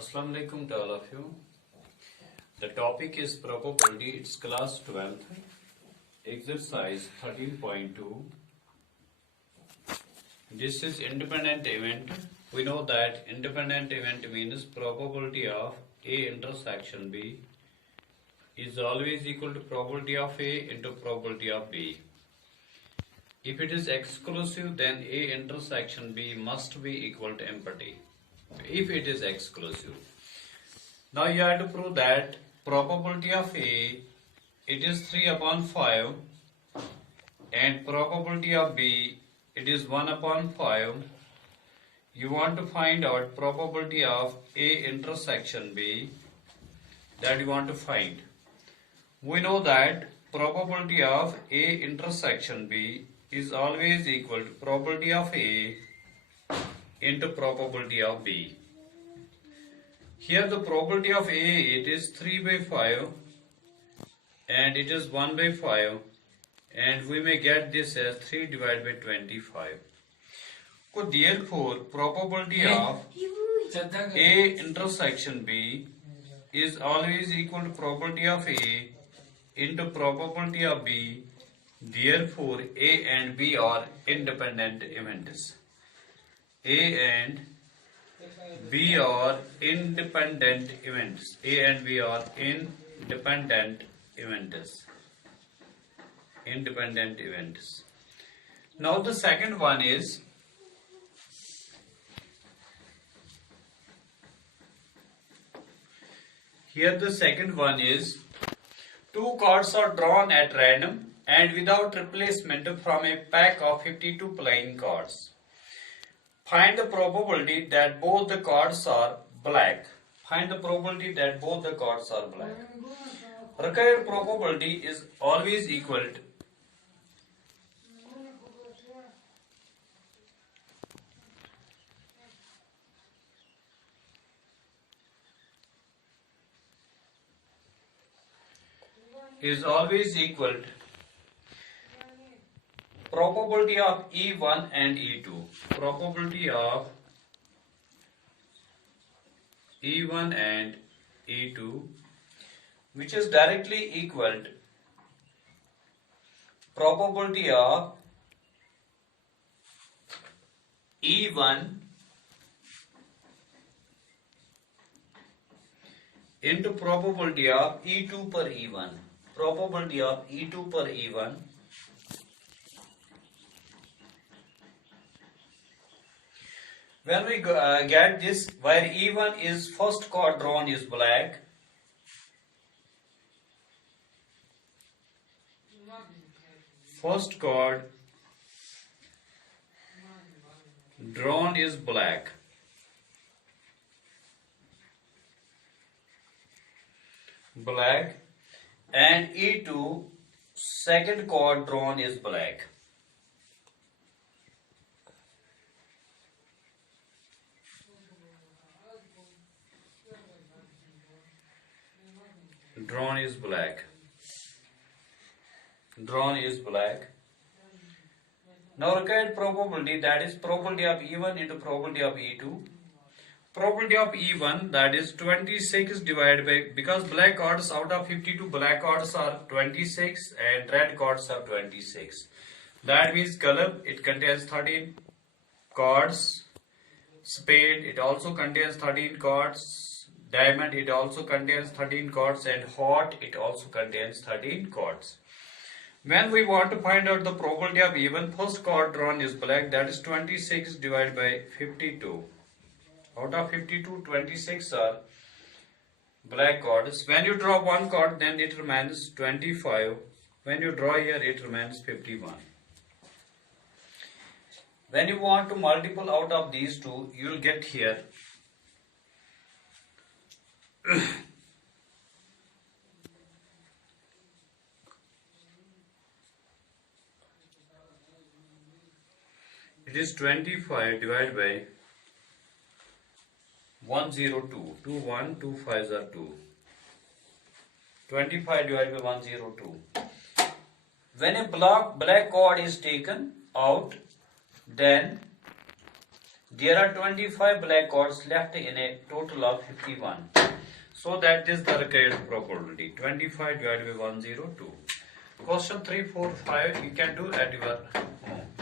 Assalamu alaikum to all of you. The topic is probability. It's class 12th. Exercise 13.2. This is independent event. We know that independent event means probability of A intersection B is always equal to probability of A into probability of B. If it is exclusive, then A intersection B must be equal to empty. If it is exclusive. Now you have to prove that probability of A, it is 3 upon 5, and probability of B, it is 1 upon 5. You want to find out probability of A intersection B, that you want to find. We know that probability of A intersection B is always equal to probability of A into probability of B. Here the probability of A, it is 3 by 5 and it is 1 by 5, and we may get this as 3 divided by 25. So therefore probability of A intersection B is always equal to probability of A into probability of B. Therefore A and B are independent events. A and B are independent events. A and B are independent events. Independent events. Now the second one is here. The second one is two cards are drawn at random and without replacement from a pack of 52 playing cards. Find the probability that both the cards are black. Find the probability that both the cards are black. Required probability is always equal to probability of E1 and E2. Probability of E1 and E2, which is directly equal to probability of E1 into probability of E2 per E1. Probability of E2 per E1 when we get this, where E1 is first card drawn is black, first card drawn is black, and E2 second card drawn is black. Drawn is black. Now required probability, that is probability of E1 into probability of E2. Probability of E1, that is 26 divided by, because black cards out of 52, black cards are 26 and red cards are 26. That means color, it contains 13 cards. Spade, it also contains 13 cards. Diamond, it also contains 13 cards, and heart, it also contains 13 cards. When we want to find out the probability of E1, first card drawn is black, that is 26 divided by 52. Out of 52, 26 are black cards. When you draw one card, then it remains 25. When you draw here, it remains 51. When you want to multiple out of these two, you will get here it is 25 divided by 102. 2 1, 2 5s are 2. 25 divided by 102. When a black card is taken out, then There are 25 black chords left in a total of 51. So that is the required probability. 25 divided by 102. Question 3, 4, 5 you can do at your home.